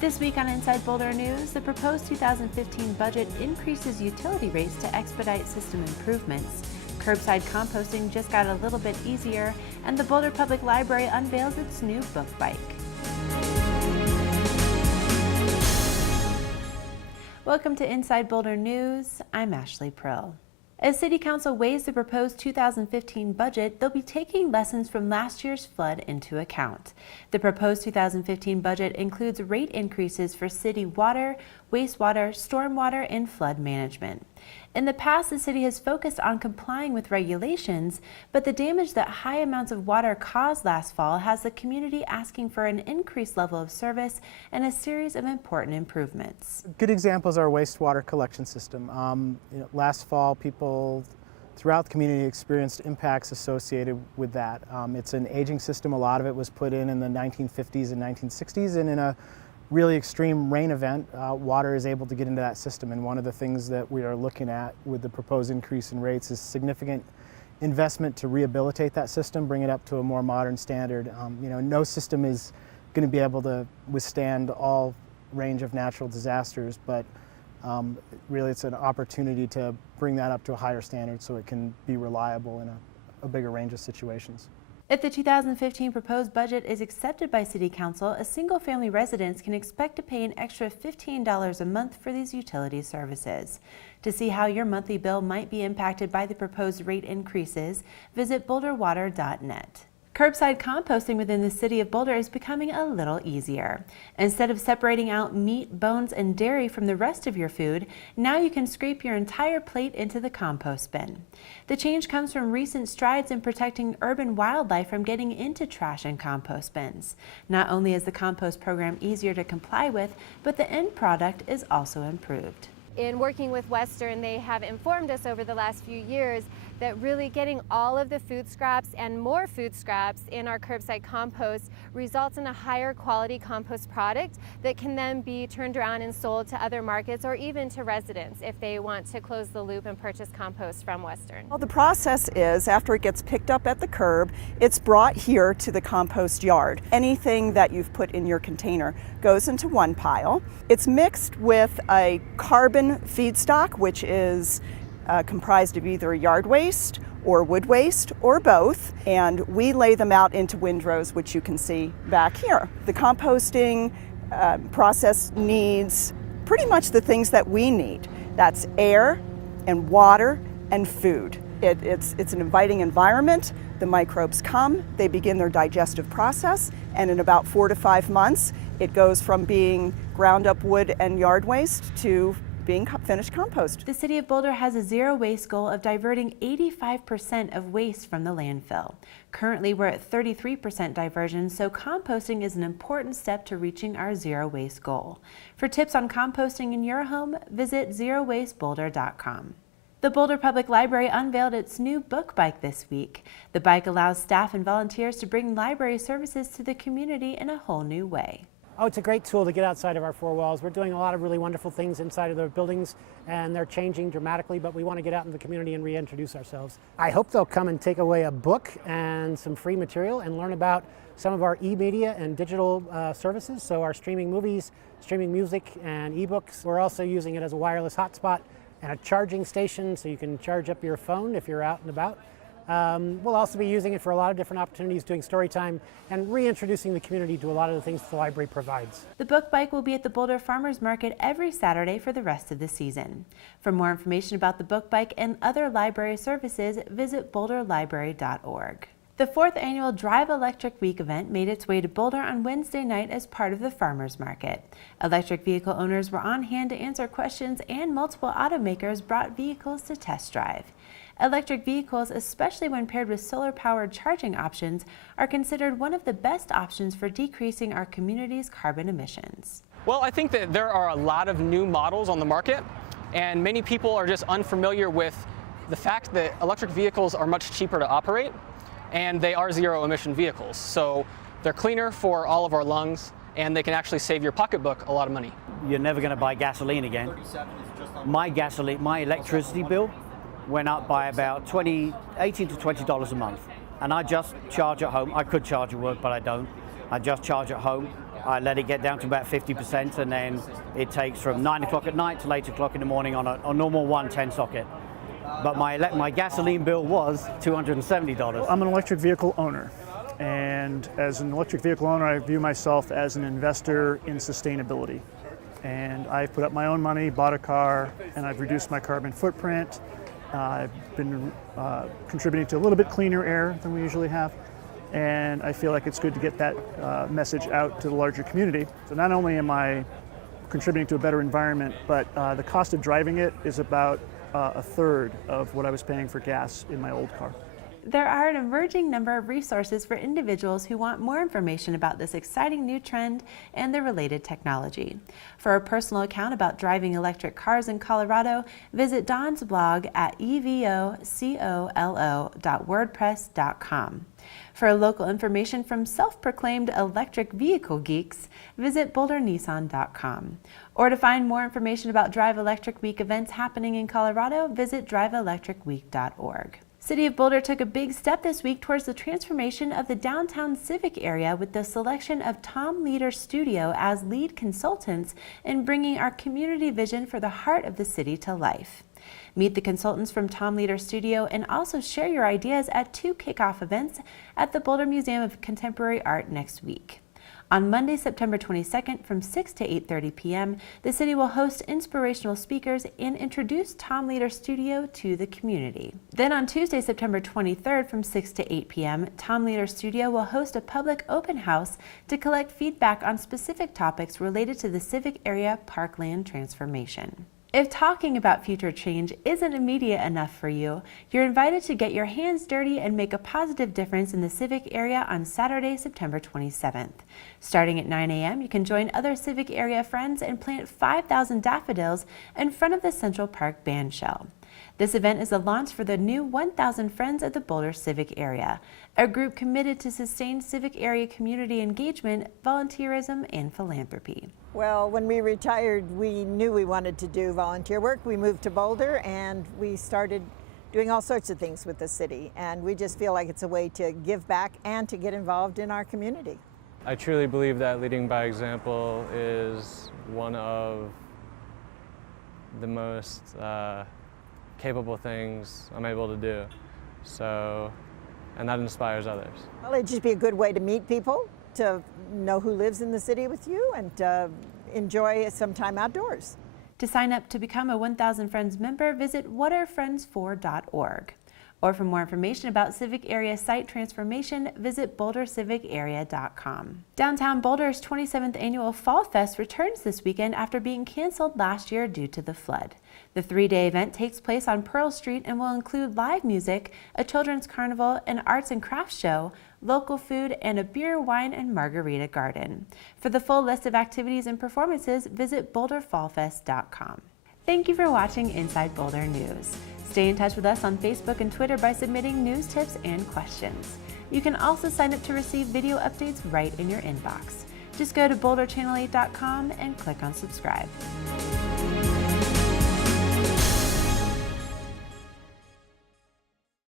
This week on Inside Boulder News, the proposed 2015 budget increases utility rates to expedite system improvements. Curbside composting just got a little bit easier, and the Boulder Public Library unveils its new book bike. Welcome to Inside Boulder News. I'm Ashley Prill. As City Council weighs the proposed 2015 budget, they'll be taking lessons from last year's flood into account. The proposed 2015 budget includes rate increases for city water, wastewater, stormwater, and flood management. In the past, the city has focused on complying with regulations, but the damage that high amounts of water caused last fall has the community asking for an increased level of service and a series of important improvements. Good examples are our wastewater collection system. Last fall, people throughout the community experienced impacts associated with that. It's an aging system. A lot of it was put in the 1950s and 1960s, and in a really extreme rain event, water is able to get into that system. And one of the things that we are looking at with the proposed increase in rates is significant investment to rehabilitate that system, bring it up to a more modern standard. No system is going to be able to withstand all range of natural disasters, but really it's an opportunity to bring that up to a higher standard so it can be reliable in a bigger range of situations. If the 2015 proposed budget is accepted by City Council, a single-family residence can expect to pay an extra $15 a month for these utility services. To see how your monthly bill might be impacted by the proposed rate increases, visit boulderwater.net. Curbside composting within the city of Boulder is becoming a little easier. Instead of separating out meat, bones, and dairy from the rest of your food, now you can scrape your entire plate into the compost bin. The change comes from recent strides in protecting urban wildlife from getting into trash and compost bins. Not only is the compost program easier to comply with, but the end product is also improved. In working with Western, they have informed us over the last few years that really getting all of the food scraps and more food scraps in our curbside compost results in a higher quality compost product that can then be turned around and sold to other markets or even to residents if they want to close the loop and purchase compost from Western. Well, the process is after it gets picked up at the curb, it's brought here to the compost yard. Anything that you've put in your container goes into one pile. It's mixed with a carbon feedstock, which is comprised of either yard waste or wood waste or both, and we lay them out into windrows, which you can see back here. The composting process needs pretty much the things that we need. That's air and water and food. It's an inviting environment. The microbes come, they begin their digestive process, and in about 4 to 5 months, it goes from being ground up wood and yard waste to being finished compost. The City of Boulder has a zero waste goal of diverting 85% of waste from the landfill. Currently, we're at 33% diversion, so composting is an important step to reaching our zero waste goal. For tips on composting in your home, visit zerowasteboulder.com. The Boulder Public Library unveiled its new book bike this week. The bike allows staff and volunteers to bring library services to the community in a whole new way. Oh, it's a great tool to get outside of our four walls. We're doing a lot of really wonderful things inside of the buildings, and they're changing dramatically, but we want to get out in the community and reintroduce ourselves. I hope they'll come and take away a book and some free material and learn about some of our e-media and digital services, so our streaming movies, streaming music, and ebooks. We're also using it as a wireless hotspot and a charging station, so you can charge up your phone if you're out and about. We'll also be using it for a lot of different opportunities, doing story time and reintroducing the community to a lot of the things the library provides. The book bike will be at the Boulder Farmers Market every Saturday for the rest of the season. For more information about the book bike and other library services, visit boulderlibrary.org. The 4th annual Drive Electric Week event made its way to Boulder on Wednesday night as part of the Farmers Market. Electric vehicle owners were on hand to answer questions, and multiple automakers brought vehicles to test drive. Electric vehicles, especially when paired with solar-powered charging options, are considered one of the best options for decreasing our community's carbon emissions. Well, I think that there are a lot of new models on the market, and many people are just unfamiliar with the fact that electric vehicles are much cheaper to operate, and they are zero-emission vehicles. So they're cleaner for all of our lungs, and they can actually save your pocketbook a lot of money. You're never going to buy gasoline again. My electricity bill went up by about $18 to $20 a month. And I just charge at home. I could charge at work, but I don't. I just charge at home. I let it get down to about 50%, and then it takes from 9 o'clock at night to 8 o'clock in the morning on a normal 110 socket. But my gasoline bill was $270. I'm an electric vehicle owner, and as an electric vehicle owner, I view myself as an investor in sustainability. And I've put up my own money, bought a car, and I've reduced my carbon footprint. I've been contributing to a little bit cleaner air than we usually have, and I feel like it's good to get that message out to the larger community. So not only am I contributing to a better environment, but the cost of driving it is about a third of what I was paying for gas in my old car. There are an emerging number of resources for individuals who want more information about this exciting new trend and the related technology. For a personal account about driving electric cars in Colorado, visit Dawn's blog at evocolo.wordpress.com. For local information from self-proclaimed electric vehicle geeks, visit bouldernissan.com. Or to find more information about Drive Electric Week events happening in Colorado, visit driveelectricweek.org. City of Boulder took a big step this week towards the transformation of the downtown civic area with the selection of Tom Leader Studio as lead consultants in bringing our community vision for the heart of the city to life. Meet the consultants from Tom Leader Studio and also share your ideas at 2 kickoff events at the Boulder Museum of Contemporary Art next week. On Monday, September 22nd from 6 to 8:30 p.m., the city will host inspirational speakers and introduce Tom Leader Studio to the community. Then on Tuesday, September 23rd from 6 to 8 p.m., Tom Leader Studio will host a public open house to collect feedback on specific topics related to the civic area parkland transformation. If talking about future change isn't immediate enough for you, you're invited to get your hands dirty and make a positive difference in the civic area on Saturday, September 27th. Starting at 9 a.m., you can join other civic area friends and plant 5,000 daffodils in front of the Central Park band shell. This event is the launch for the new 1,000 Friends of the Boulder Civic Area, a group committed to sustain civic area community engagement, volunteerism, and philanthropy. Well, when we retired, we knew we wanted to do volunteer work. We moved to Boulder and we started doing all sorts of things with the city. And we just feel like it's a way to give back and to get involved in our community. I truly believe that leading by example is one of the most capable things I'm able to do. And that inspires others. Well, it'd just be a good way to meet people, to know who lives in the city with you, and enjoy some time outdoors. To sign up to become a 1,000 Friends member, visit whatarefriends4.org. Or for more information about civic area site transformation, visit bouldercivicarea.com. Downtown Boulder's 27th annual Fall Fest returns this weekend after being canceled last year due to the flood. The 3-day event takes place on Pearl Street and will include live music, a children's carnival, an arts and crafts show, local food, and a beer, wine, and margarita garden. For the full list of activities and performances, visit boulderfallfest.com. Thank you for watching Inside Boulder News. Stay in touch with us on Facebook and Twitter by submitting news tips and questions. You can also sign up to receive video updates right in your inbox. Just go to boulderchannel8.com and click on subscribe.